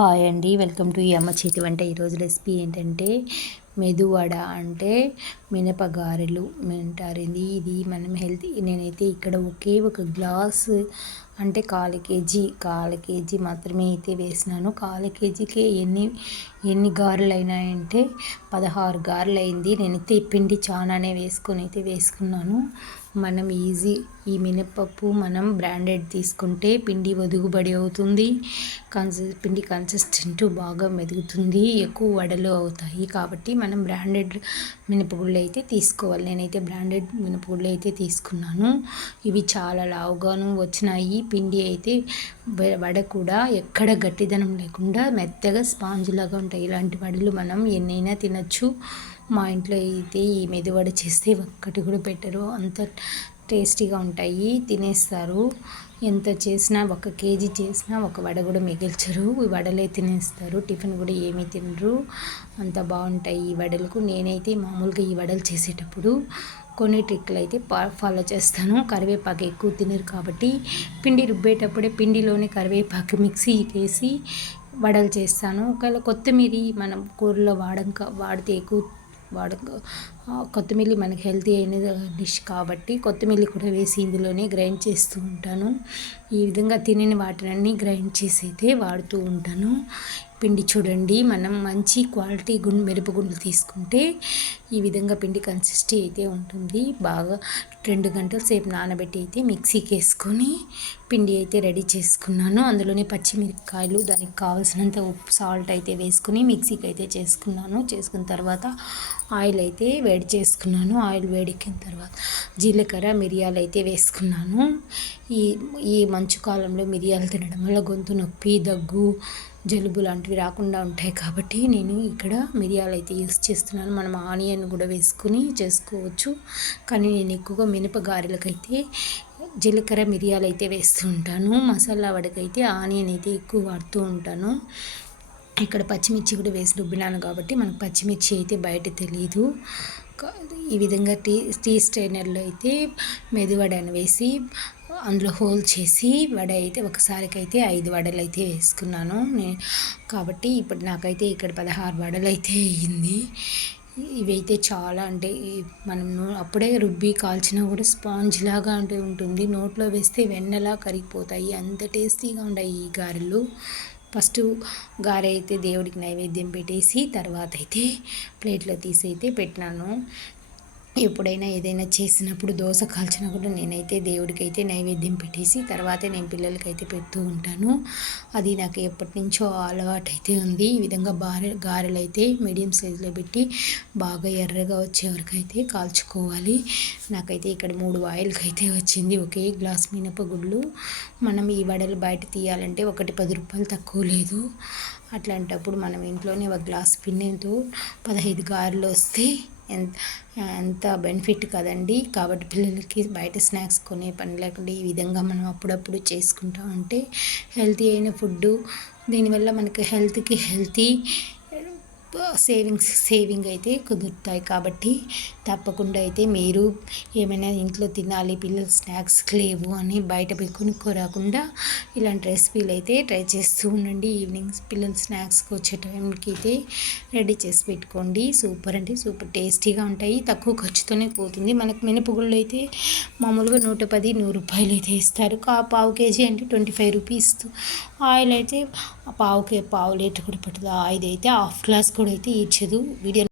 Hi అండి, welcome to ఈ అమ్మ చేతి వంట. ఈరోజు రెసిపీ ఏంటంటే మెదువడ, అంటే మినపగారెలు అంటారు. ఇది మనం నేనైతే ఇక్కడ ఒక గ్లాసు అంటే కాలు కేజీ మాత్రమే అయితే వేసినాను. కాలు కేజీకి ఎన్ని గారెలు అయినాయంటే 16 గారెలు అయింది. నేనైతే పిండి చాలానే వేసుకున్నాను. మనం ఈ మినపప్పు మనం బ్రాండెడ్ తీసుకుంటే పిండి వదుగుబడి అవుతుంది, పిండి కన్సిస్టెంట్ బాగా మెదుగుతుంది, ఎక్కువ వడలు అవుతాయి. కాబట్టి మనం బ్రాండెడ్ మినపగుళ్ళు అయితే తీసుకోవాలి. నేనైతే బ్రాండెడ్ మినపగుళ్ళు అయితే తీసుకున్నాను. ఇవి చాలా లావుగాను వచ్చినాయి. పిండి అయితే వడ కూడా ఎక్కడ గట్టిదనం లేకుండా మెత్తగా స్పాంజ్ లాగా ఉంటాయి. ఇలాంటి వడలు మనం ఎన్నైనా తినచ్చు. మా ఇంట్లో అయితే ఈ మెదువడ చేస్తే ఒక్కటి కూడా పెట్టరు, అంత టేస్టీగా ఉంటాయి, తినేస్తారు. ఎంత చేసినా 1 కేజీ చేసినా ఒక వడ కూడా మిగిల్చరు. ఈ వడలే తినేస్తారు, టిఫిన్ కూడా ఏమీ తినరు, అంత బాగుంటాయి ఈ వడలకు. నేనైతే మామూలుగా ఈ వడలు చేసేటప్పుడు కొన్ని ట్రిక్లు అయితే ఫాలో చేస్తాను. కరివేపాకు ఎక్కువ తినరు కాబట్టి పిండి రుబ్బేటప్పుడే పిండిలోనే కరివేపాకు మిక్సీకి వేసి వడలు చేస్తాను. ఒకవేళ కొత్తిమీర మనం కూరలో వాడితే కొత్తిమీర మనకి హెల్తీ అయిన డిష్ కాబట్టి కొత్తిమీర కూడా వేసి ఇందులోనే గ్రైండ్ చేస్తూ ఉంటాను. ఈ విధంగా తినని వాటినన్నీ గ్రైండ్ చేసి అయితే వాడుతూ ఉంటాను. పిండి చూడండి, మనం మంచి క్వాలిటీ మిరపగుండ్లు తీసుకుంటే ఈ విధంగా పిండి కన్సిస్టెన్సీ అయితే ఉంటుంది. బాగా 2 గంటల సేపు నానబెట్టి అయితే మిక్సీకి వేసుకొని పిండి అయితే రెడీ చేసుకున్నాను. అందులోనే పచ్చిమిరపకాయలు, దానికి కావాల్సినంత ఉప్పు, సాల్ట్ అయితే వేసుకుని మిక్సీకి అయితే చేసుకున్న తర్వాత ఆయిల్ అయితే వేడి చేసుకున్నాను. ఆయిల్ వేడెక్కిన తర్వాత జీలకర్ర, మిరియాలు అయితే వేసుకున్నాను. ఈ మంచు కాలంలో మిరియాలు తినడం వల్ల గొంతు నొప్పి, దగ్గు, జలుబు లాంటివి రాకుండా ఉంటాయి కాబట్టి నేను ఇక్కడ మిరియాలు అయితే యూస్ చేస్తున్నాను. మనం ఆనియన్ కూడా వేసుకుని చేసుకోవచ్చు, కానీ నేను ఎక్కువగా మినపగారెలకైతే జీలకర్ర, మిరియాలు అయితే వేస్తూ ఉంటాను. మసాలా వడకైతే ఆనియన్ అయితే ఎక్కువ వాడుతూ ఉంటాను. ఇక్కడ పచ్చిమిర్చి కూడా వేసి రుబ్బినాను కాబట్టి మనకు పచ్చిమిర్చి అయితే బయట తెలియదు. ఈ విధంగా టీ స్ట్రైనర్లో అయితే మెదువడను వేసి అందులో హోల్ చేసి వడ అయితే ఒకసారికైతే 5 వడలు అయితే వేసుకున్నాను కాబట్టి ఇప్పుడు నాకైతే ఇక్కడ 16 వడలు అయితే అయ్యింది. ఇవైతే చాలా అంటే మనం అప్పుడే రుబ్బి కాల్చినా కూడా స్పాంజ్ లాగా ఉంటుంది. నోట్లో వేస్తే వెన్నలా కరిగిపోతాయి, అంత టేస్టీగా ఉన్నాయి ఈ గారెలు. ఫస్ట్ గారె అయితే దేవుడికి నైవేద్యం పెట్టేసి తర్వాత అయితే ప్లేట్లో తీసి అయితే పెట్టినాను. ఎప్పుడైనా ఏదైనా చేసినప్పుడు దోశ కాల్చినా కూడా నేనైతే దేవుడికి అయితే నైవేద్యం పెట్టేసి తర్వాతే నేను పిల్లలకైతే పెడుతూ ఉంటాను. అది నాకు ఎప్పటి నుంచో అలవాటు అయితే ఉంది. ఈ విధంగా గారెలు అయితే మీడియం సైజులో పెట్టి బాగా ఎర్రగా వచ్చే వరకు అయితే కాల్చుకోవాలి. నాకైతే ఇక్కడ 3 వాయిల్కి అయితే వచ్చింది ఒకే గ్లాస్ మినపగుళ్ళు. మనం ఈ వడలు బయట తీయాలంటే ఒకటి 10 రూపాయలు తక్కువ లేదు. అట్లాంటప్పుడు మనం ఇంట్లోనే ఒక గ్లాస్ పిండితో 15 గారెలు వస్తే ఎంత బెనిఫిట్ కదండి. కాబట్టి పిల్లలకి బయట స్నాక్స్ కొనే పని లేకుండా ఈ విధంగా మనం అప్పుడప్పుడు చేసుకుంటా ఉంటే హెల్తీ అయిన ఫుడ్డు, దీనివల్ల మనకి హెల్తీ సేవింగ్ అయితే కుదురుతాయి. కాబట్టి తప్పకుండా అయితే మీరు ఏమైనా ఇంట్లో తినాలి, పిల్లలు స్నాక్స్కి లేవు అని బయట పోయి కొనుక్కోరాకుండా ఇలాంటి రెసిపీలు అయితే ట్రై చేస్తూ ఉండండి. ఈవినింగ్ పిల్లలు స్నాక్స్కి వచ్చే టైంకి అయితే రెడీ చేసి పెట్టుకోండి. సూపర్ అంటే సూపర్ టేస్టీగా ఉంటాయి, తక్కువ ఖర్చుతోనే పోతుంది. మనకు మినపగుళ్ళు అయితే మామూలుగా 110-100 రూపాయలు అయితే ఇస్తారు. పావు కేజీ అంటే 25 రూపీస్. ఆయిల్ అయితే పావు లీటర్ కూడా పడుతుంది. ఆయిల్ అయితే హాఫ్ గ్లాస్ కూడా అయితే ఇచ్చదు. వీడియో